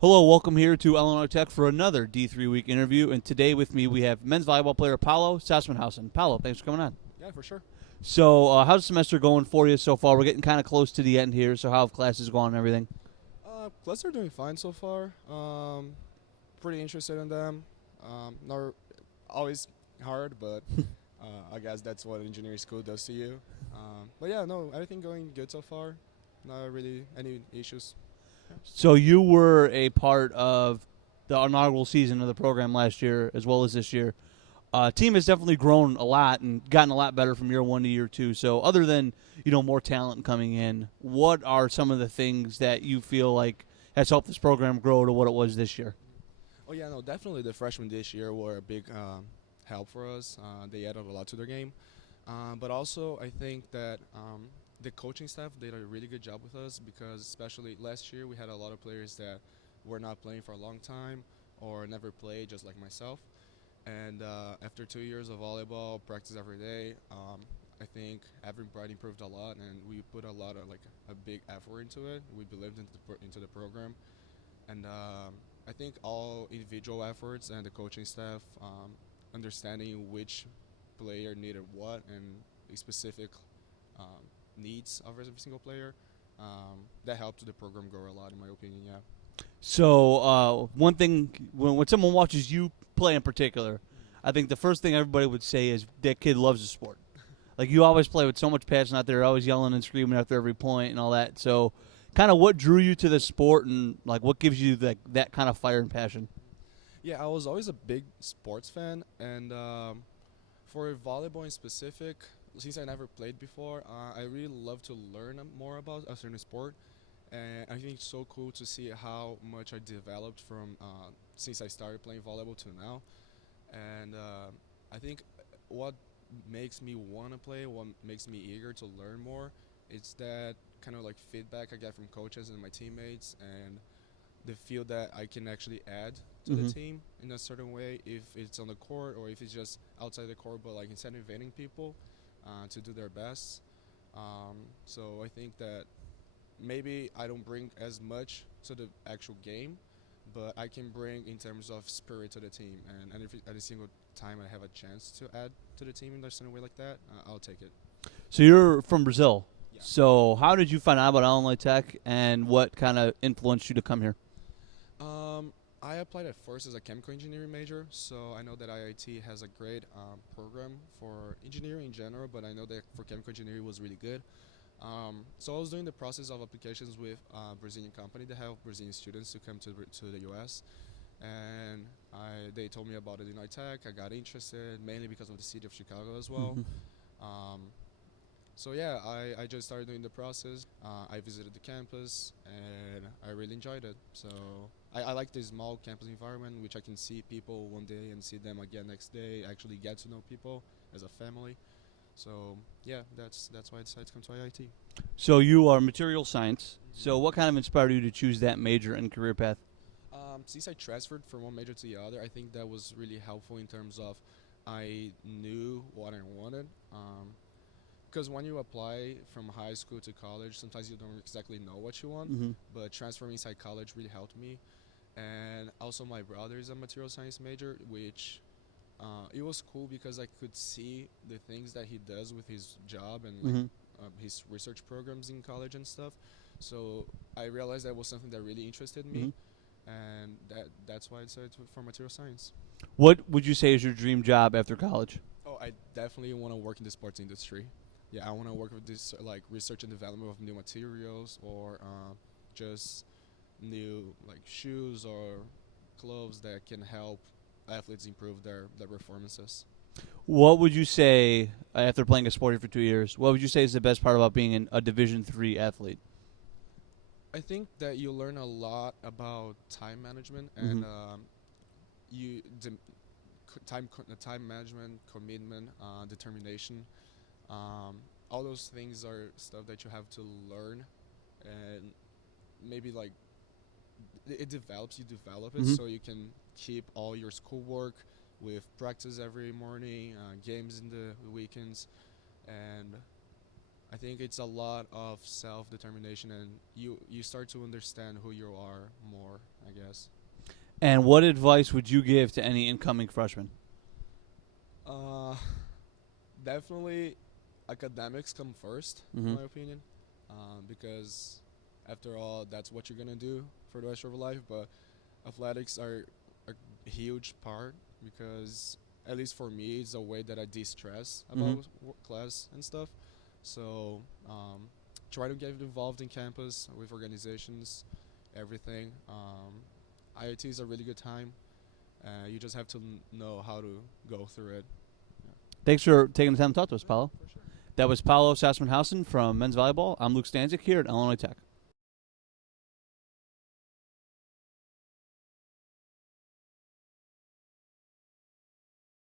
Hello, welcome here to Illinois Tech for another D3 week interview. And today with me we have men's volleyball player Paulo Sassmannschausen. Paulo, thanks for coming on. Yeah, for sure. So, how's the semester going for you so far? We're getting kind of close to the end here. So, how have classes gone and everything? Plus, they're doing fine so far. Pretty interested in them. Not always hard, but I guess that's what engineering school does to you. But yeah, no, everything going good so far. Not really any issues. So, you were a part of the inaugural season of the program last year as well as this year. Team has definitely grown a lot and gotten a lot better from year one to year two. So, other than more talent coming in, what are some of the things that you feel like has helped this program grow to what it was this year? Oh yeah, no, definitely the freshmen this year were a big help for us. They added a lot to their game. But also, I think that the coaching staff did a really good job with us because, especially last year, we had a lot of players that were not playing for a long time or never played, just like myself. And after 2 years of volleyball, practice every day, I think everybody improved a lot, and we put a lot of a big effort into it. We believed into the program, and I think all individual efforts and the coaching staff understanding which player needed what and the specific um, needs of every single player. That helped the program grow a lot, in my opinion. Yeah. So, one thing when someone watches you play in particular, I think the first thing everybody would say is that kid loves the sport. Like you always play with so much passion out there, always yelling and screaming after every point and all that. So, kind of what drew you to the sport and like what gives you that kind of fire and passion? Yeah, I was always a big sports fan, and for volleyball in specific, since I never played before, I really love to learn more about a certain sport, and I think it's so cool to see how much I developed from since I started playing volleyball to now. And I think what makes me want to play, what makes me eager to learn more, it's that kind of like feedback I get from coaches and my teammates, and the feel that I can actually add to the Mm-hmm. team in a certain way, if it's on the court or if it's just outside the court, but like instead of inviting people to do their best. So I think that maybe I don't bring as much to the actual game, but I can bring in terms of spirit to the team. And if every single time I have a chance to add to the team in a certain way like that, I'll take it. So you're from Brazil. Yeah. So how did you find out about Illinois Tech and what kind of influenced you to come here? I applied at first as a chemical engineering major, so I know that IIT has a great program for engineering in general, but I know that for chemical engineering was really good. So I was doing the process of applications with a Brazilian company that help Brazilian students to come to the U.S. And they told me about it in Tech. I got interested mainly because of the city of Chicago as well. Mm-hmm. Um, so yeah, I just started doing the process. I visited the campus and I really enjoyed it. So I like this small campus environment, which I can see people one day and see them again next day. Actually get to know people as a family. So yeah, that's why I decided to come to IIT. So you are material science. So what kind of inspired you to choose that major and career path? Since I transferred from one major to the other, I think that was really helpful in terms of I knew what I wanted. Because when you apply from high school to college, sometimes you don't exactly know what you want. Mm-hmm. But transferring inside college really helped me. And also, my brother is a material science major, which it was cool because I could see the things that he does with his job and Mm-hmm. his research programs in college and stuff. So I realized that was something that really interested Mm-hmm. me, and that's why I decided for material science. What would you say is your dream job after college? Oh, I definitely want to work in the sports industry. Yeah, I want to work with this like research and development of new materials or just new like shoes or clothes that can help athletes improve their performances. What would you say after playing a sport here for 2 years? What would you say is the best part about being a Division III athlete? I think that you learn a lot about time management Mm-hmm. and you de- time management, commitment, determination. Um, all those things are stuff that you have to learn, and maybe like it develops. You develop it Mm-hmm. so you can keep all your schoolwork with practice every morning, games in the weekends, and I think it's a lot of self-determination, and you start to understand who you are more, I guess. And what advice would you give to any incoming freshmen? Uh, Definitely, academics come 1st, in Mhm. my opinion, because after all, that's what you're gonna do for the rest of your life. But athletics are a huge part because, at least for me, it's a way that I de-stress about Mhm. class and stuff. So try to get involved in campus with organizations, everything. IIT is a really good time. You just have to know how to go through it. Thanks for taking the time to talk to us, Paulo. For sure. That was Paulo Sassmannschausen from men's volleyball. I'm Luke Stanzik here at Illinois Tech.